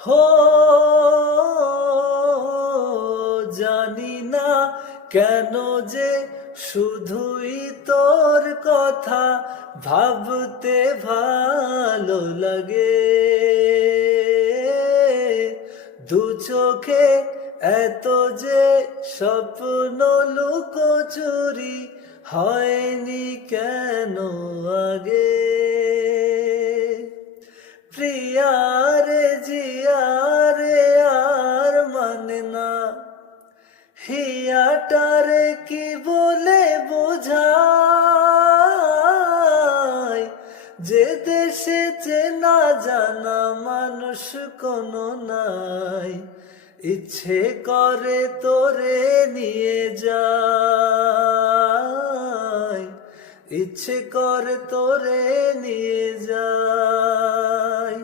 হো জানি না কেন যে শুধুই তোর কথা ভাবতে ভালো লাগে, দু চোখে এত যে স্বপ্ন লুকোচুরি হয়নি কেন আগে। প্রিয়ারে জিয়ারে আর মানে না, হিয়াটারে কি বলে বোঝাই, যে দেশে চেনা জানা মানুষ কোনো নাই, ইচ্ছে করে তোরে নিয়ে যাই, ইচ্ছে করে তোরে নিয়ে যাই।